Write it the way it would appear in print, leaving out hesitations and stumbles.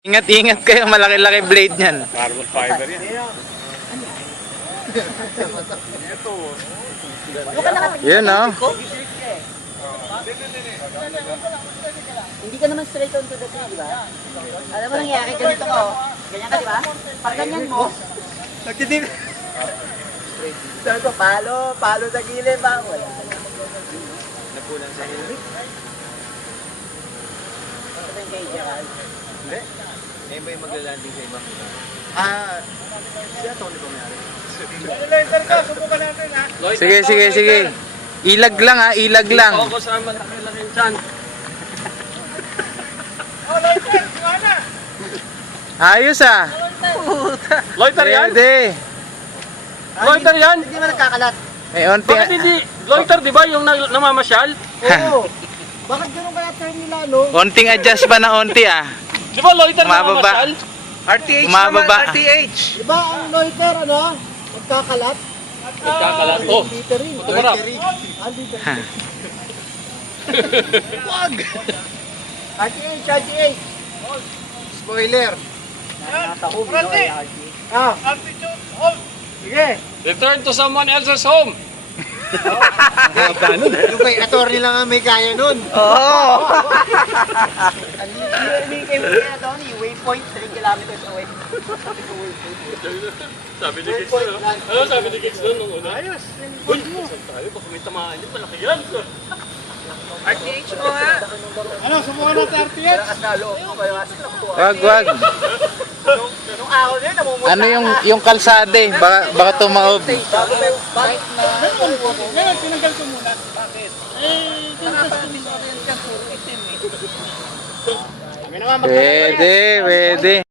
Ingat-ingat kayo, malaki-laki blade niyan. Carbon fiber yan. Yun, no? Hindi ka naman straight on to the tree, di ba? Alam mo nangyayari, ganito ko. Ganyan ka, di ba? Pag ganyan mo, Nagtitig. sabi ko, palo sa gilid, bawal. Napunan sa helmet. Ito yung kay Gerald. Hindi. Ngayon ba yung maglalanding sa ibang lugar? Siya Tony ba mayari? Loiter ka, subukan natin ha. Sige, sige, sige. Ilag lang, ha? Ilag lang. Focus ang malaki-laki chan. Oh, Loiter, kumana! Ayos, ah. Loiter yan? Pwede. Loiter yan? Hindi naman nagkakalat. May onti. Bakit hindi? Loiter di ba yung namamasyal? Oo. Bakit ganun kaya turn nila, no? Onting adjust pa na onti, ah. Di ba Loiter Mababa. namamasyal? RTH Mababa. RTH. Di ba ang loiter, ano? Nagkakalat? Nagkakalat. Oh, Dito rin. tumarap. Dito rin. Wag! RTH. Spoiler. Nakatahog, no? Ah, Altitude, hold. sige. Return to someone else's home. Yung kay attorney lang ang may kaya nun. Oo. Hindi kayo kaya doon, waypoint 3 kilometers away. Sabi ni Kix doon. Ano sabi ni Kix doon nung una? Ayos. Uy, saan tayo? Baka may tamaan yun. Malaki yan. RTH mo ha? Ano, subukan natin RTH? Wag. Nung araw na yun, namumusta. Ano yung kalsada, eh? Baka tumaob. Bakit na? Ngayon, tinanggal ko muna. Bakit? Pwede, pwede.